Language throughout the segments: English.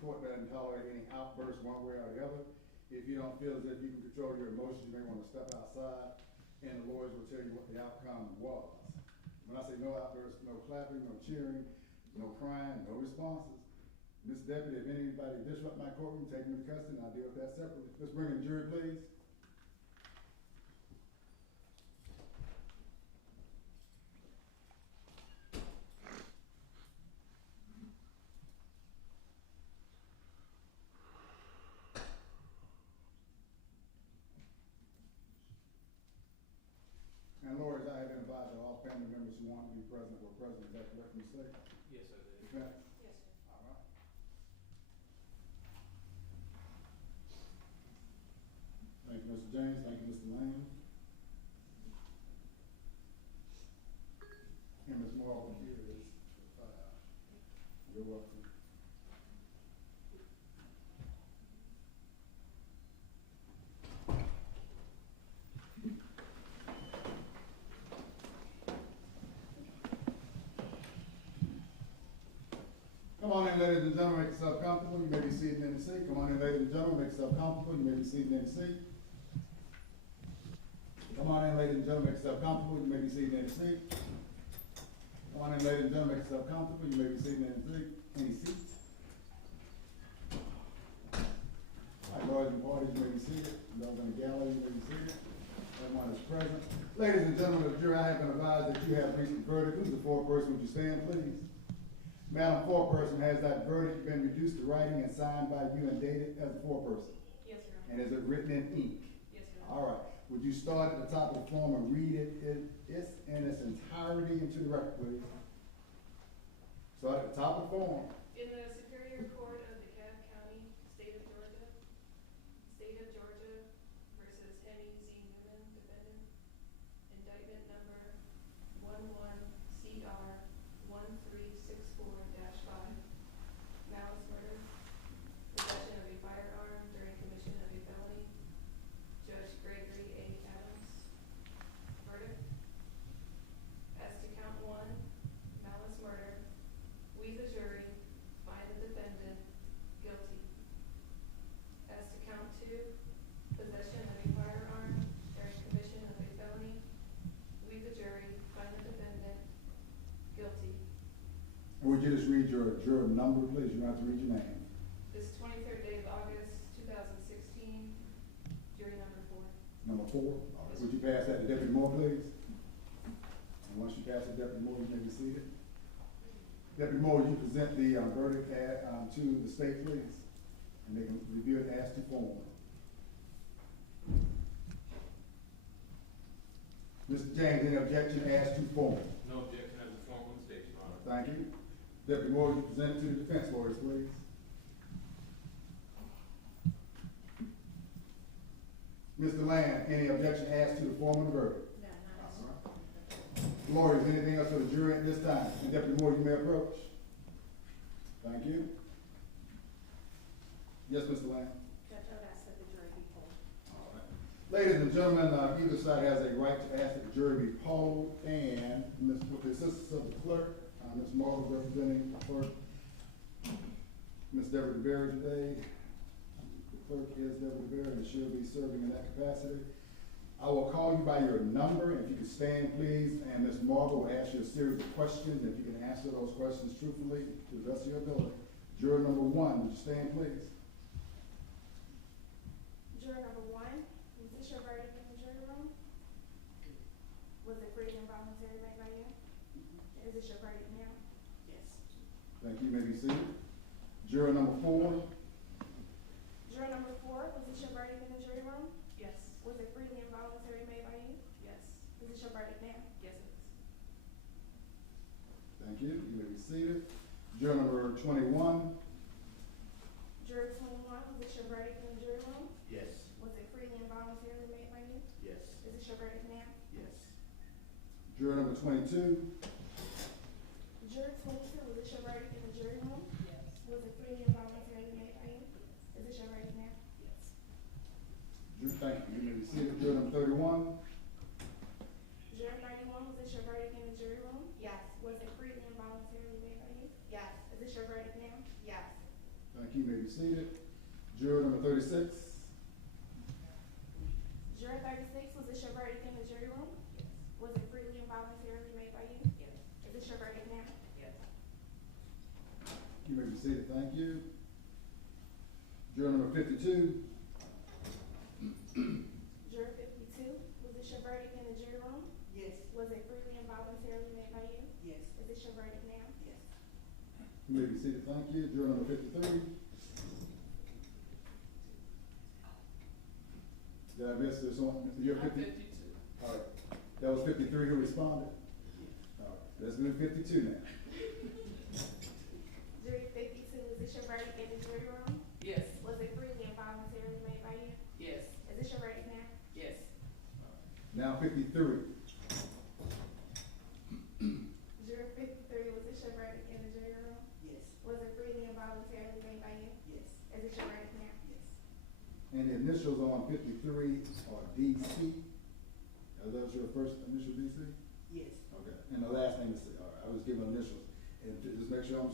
court doesn't tolerate any outbursts one way or the other. If you don't feel as if you can control your emotions, you may want to step outside, and the lawyers will tell you what the outcome was. When I say no outbursts, no clapping, no cheering, no crying, no responses. Ms. Deputy, if anybody disrupt my courtroom, take them into custody, and I'll deal with that separately. Let's bring in the jury, please. And lawyers, I have been advised that all family members who want to be present were present. Is that correct, Ms. Say? Yes, sir. Okay. Yes, sir. All right. Thank you, Mr. James. Thank you, Mr. Lane. And Ms. Morrow, here is the file. You're welcome. Come on in, ladies and gentlemen, make yourself comfortable. You may be seated in the seat. Come on in, ladies and gentlemen, make yourself comfortable. You may be seated in the seat. Come on in, ladies and gentlemen, make yourself comfortable. You may be seated in the seat. Come on in, ladies and gentlemen, make yourself comfortable. You may be seated in the seat. Any seats? All right, lawyers and parties, you may be seated. Those in the gallery, you may be seated. Everyone is present. Ladies and gentlemen of the jury, I have been advised that you have reached the verdict. Who's the foreperson? Would you stand, please? Madam foreperson, has that verdict been reduced to writing and signed by you and dated as a foreperson? Yes, sir. And is it written in ink? Yes, sir. All right. Would you start at the top of the form and read it in its entirety into the record, please? Start at the top of the form. In the Superior Court of DeKalb County, State of Georgia versus Hemy Neuman, defendant, indictment number 11CR1364-5, malice murder, possession of a firearm during commission of a felony, Judge Gregory A. Adams, verdict. As to count 1, malice murder, we the jury find the defendant guilty. As to count 2, possession of a firearm during commission of a felony, we the jury find the defendant guilty. Would you just read your juror number, please? You don't have to read your name. This 23rd day of August, 2016, jury number 4. Number 4. All right. Would you pass that to Deputy Moore, please? And once you pass it, Deputy Moore, you may be seated. Deputy Moore, you present the verdict to the state, please, and they can review it as to form. Mr. James, any objection as to form? No objection as a form from the state, Your Honor. Thank you. Deputy Moore, you present it to the defense lawyers, please. Mr. Land, any objection as to the form of the verdict? No, All right. Lawyers, anything else for the jury at this time? And Deputy Moore, you may approach. Thank you. Yes, Mr. Land. Judge, I would ask that the jury be polled. All right. Ladies and gentlemen, either side has a right to ask that the jury be polled, and with the assistance of the clerk, Ms. Moore is representing the clerk, Ms. Deborah DeBerry today. The clerk is Deborah DeBerry, and she'll be serving in that capacity. I will call you by your number, and if you could stand, please, and Ms. Marble will ask you a series of questions. If you can answer those questions truthfully to the best of your ability. Juror number 1, would you stand, please? Juror number 1, was this your verdict in the jury room? Was it free and involuntary made by you? Is this your verdict now? Yes. Thank you. You may be seated. Juror number 4. Juror number 4, was this your verdict in the jury room? Yes. Was it free and involuntary made by you? Yes. Is this your verdict now? Yes, it is. Thank you. You may be seated. Juror number 21. Juror 21, was this your verdict in the jury room? Yes. Was it free and involuntarily made by you? Yes. Is this your verdict now? Yes. Juror number 22. Juror 22, was this your verdict in the jury room? Yes. Was it free and involuntarily made by you? Is this your verdict now? Yes. Thank you. You may be seated. Juror number 31. Juror 31, was this your verdict in the jury room? Yes. Was it free and involuntarily made by you? Yes. Is this your verdict now? Yes. Thank Thank you, you may be seated. Juror number 36. Juror 36, was this your verdict in the jury room? Yes. Was it freely and voluntarily made by you? Yes. Is this your verdict now? Yes. You may be seated, thank you. Juror number 52. Juror 52, was this your verdict in the jury room? Yes. Was it freely and voluntarily made by you? Yes. Is this your verdict now? Yes. You may be seated, thank you. Juror number 53. Did I miss this one? You're 50? 52. All right, that was 53 who responded? All right, let's do 52 now. Jury 52, was this your verdict in the jury room? Yes. Was it freely and voluntarily made by you? Yes. Is this your verdict now? Yes. Now 53. Juror 53, was this your verdict in the jury room? Yes. Was it freely and voluntarily made by you? Yes. Is this your verdict now? Yes. And the initials on 53 are DC. Are those your first initial, DC? Yes. Okay, and the last name is C. All right, I was given initials. And just make sure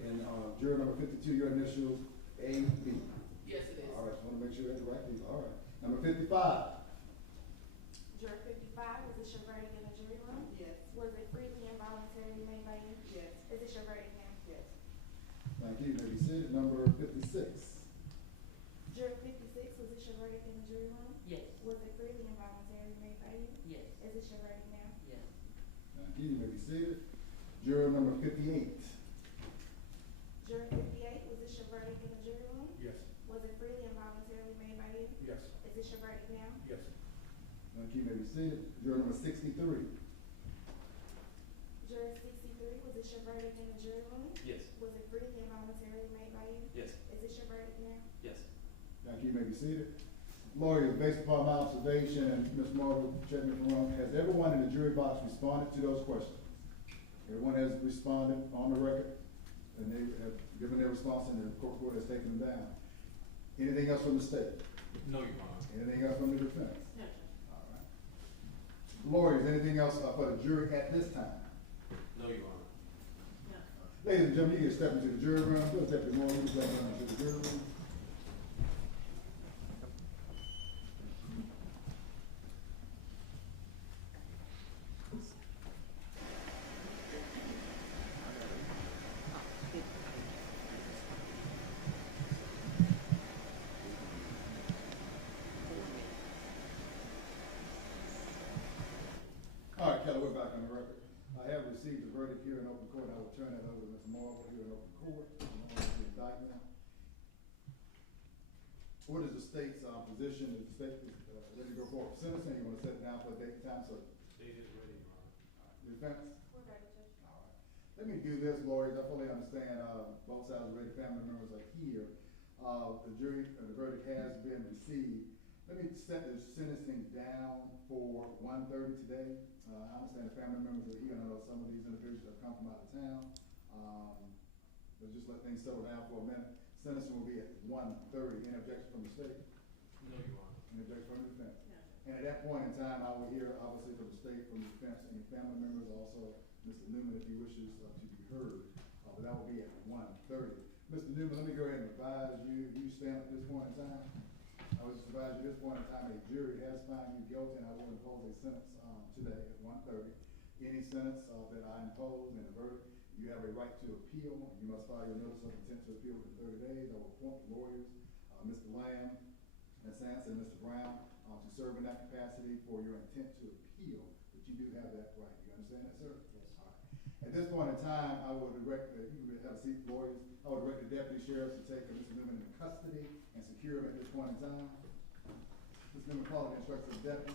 and juror number 52, your initials A, B. Yes, it is. All right, just want to make sure that's the right people. All right. Number 55. Juror 55, was this your verdict in the jury room? Yes. Was it freely and voluntarily made by you? Yes. Is this your verdict now? Yes. Thank you. You may be seated. Number 56. Juror 56, was this your verdict in the jury room? Yes. Was it freely and voluntarily made by you? Yes. Is this your verdict now? Yes. Thank you. You may be seated. Juror number 58. Juror 58, was this your verdict in the jury room? Yes. Was it freely and voluntarily made by you? Yes. Is this your verdict now? Yes. Thank you. You may be seated. Juror number 63. Juror 63, was this your verdict in the jury room? Yes. Was it freely and voluntarily made by you? Yes. Is this your verdict now? Yes. Thank you. You may be seated. Lawyers, based upon my observation, and Ms. Margaret, check me if I'm wrong, has everyone in the jury box responded to those questions? Everyone has responded on the record, and they have given their response, and the court has taken them down. Anything else from the state? No, Your Honor. Anything else from the defense? No. All right. Lawyers, anything else for the jury at this time? No, Your Honor. No. Ladies and gentlemen, you can step into the jury room. Go Deputy Moore, you can step into the jury room. All right, Kelly, we're back on the record. I have received the verdict here in open court. I will turn that over to Mr. Marvel here in open court, along with the indictment. What is the state's position? Is the state ready to go forward for sentencing? You want to set it down for a date and time, so State is ready, Your Honor. the defense? We're ready, Judge. All right. Let me do this, lawyers. I fully understand, both sides are ready, family members are here. The jury, the verdict has been received. Let me set the sentencing down for 1:30 today. I understand the family members are here, and I know some of these individuals have come from out of town. But just let things settle down for a minute. Sentencing will be at 1:30. Any objection from the state? No, Your Honor. Any objection from the defense? No. And at that point in time, I will hear, obviously, from the state, from the defense, any family members, also Mr. Neuman, if he wishes to be heard. But that will be at 1:30. Mr. Neuman, let me go ahead and advise you, you stand at this point in time. I would just advise you at this point in time, a jury has found you guilty, and I will impose a sentence today at 1:30. Any sentence that I impose in the verdict, you have a right to appeal. You must file your notice of intent to appeal within 30 days. I will appoint lawyers, Mr. Lamb, Ms. Sampson, and Mr. Brown, to serve in that capacity for your intent to appeal. But you do have that right. You understand that, sir? Yes. All right. At this point in time, I will direct, you can have a seat, lawyers. I will direct the deputy sheriffs to take Mr. Neuman into custody and secure him at this point in time. Mr. Neuman, call the instructions of the deputy.